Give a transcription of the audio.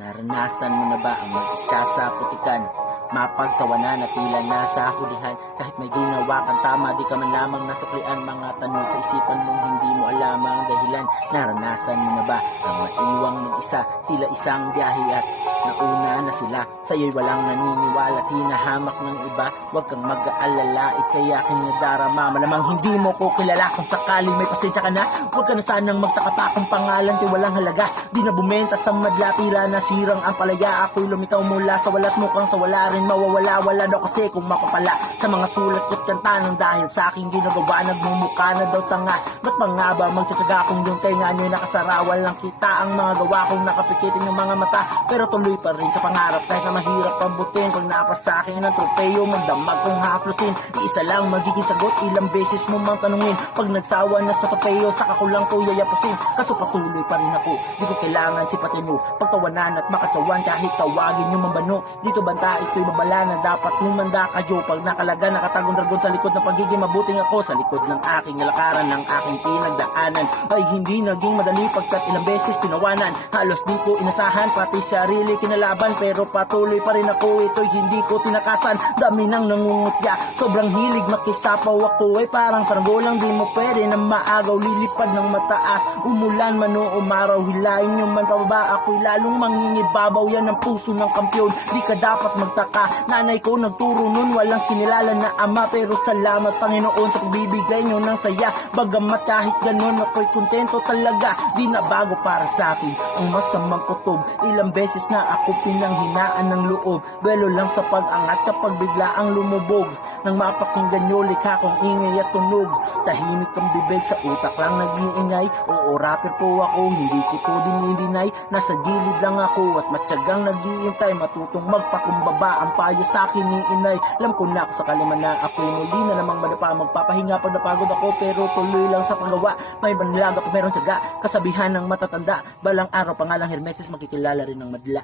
Naranasan mo na ba ang mag-isa sa putikan? Mapagtawanan at tila nasa hulihan. Kahit may ginawa kang tama, di ka man lamang nasuklian. Mga tanong sa isipan mong hindi mo alam ang dahilan. Naranasan mo na ba ang maiwang mag-isa? Tila isang biyahe at nauna na sila. Sa'yo'y walang naniniwala at hinahamak ng iba. Huwag kang mag-aalala, ikay aking nadarama. Malamang hindi mo ko kilala. Kung sakaling may pasensya ka na, huwag ka na sanang magtaka pa kung pangalan ko'y walang halaga. Di na bumenta sa madla, tila nasirang ang palaya. Ako'y lumitaw mula sa wala't mukhang sa wala rin mawawala-wala daw kasi kung mapapala. Sa mga sulat ko't kanta nang dahil sa aking ginagawa, nagmumukha na daw tanga. Ba't pa nga ba magtsatsaga kung yung tenga nyo'y nakasara? Walang kita ang mga gawa kong nakapikitin ng mga mata. Pero tuloy pa rin sa pangarap kahit na mahirap pabutin. Pag napas sa akin ng tropeyo, magdamag kong haplusin. Isa lang magiging sagot, ilang beses mo mang tanungin. Pag nagsawa na sa tropeyo, saka ko lang ko yayapusin. Kaso patuloy pa rin ako, di ko kailangan sipatin nyo. Pagtawanan at makatsawan kahit tawagin nyo mambano. Dito banta ito'y babala na dapat humanda kayo. Pag nakalaga, nakatagong-dragon sa likod ng pagiging mabuting ako. Sa likod ng aking nalakaran, ng aking pinagdaanan ay hindi naging madali pagkat ilang beses tinawanan. Halos di ko inasahan, pati sarili kinalaban. Pero patuloy pa rin ako, ito'y hindi ko tinakasan. Dami nang nangungutya, sobrang hilig makisapaw ako. Ay parang saranggolang di mo pwede na maagaw. Lilipad ng mataas, umulan man o umaraw. Hilain nyo man pababa, ako'y lalong mangingibabaw. Yan ang puso ng kampyon, di ka dapat magtaka. Nanay ko nagturo nun, walang kinilala na ama. Pero salamat Panginoon sa pagbibigay nyo ng saya. Bagamat kahit ganun ako'y kontento talaga. Di na bago para sa akin ang masamang kutob. Ilang beses na ako pinanghinaan ng loob. Belo lang sa pag-angat kapag bigla ang lumubog. Nang mapakinggan nyo, likha kong ingay at tunog. Tahimik ang bibig, sa utak lang nag-iingay. Oo, rapper po ako, hindi ko to dinidinay. Nasa gilid lang ako at matyagang nag-iintay. Matutong magpakumbaba ang payo sa akin ni inay. Alam ko na ako sa kaliman na ako'y muli na namang madapa. Magpapahinga pag napagod ako pero tuloy lang sa paggawa. May banlaga pa meron tiyaga, kasabihan ng matatanda. Balang araw pangalang Hermesis makikilala rin ng madla.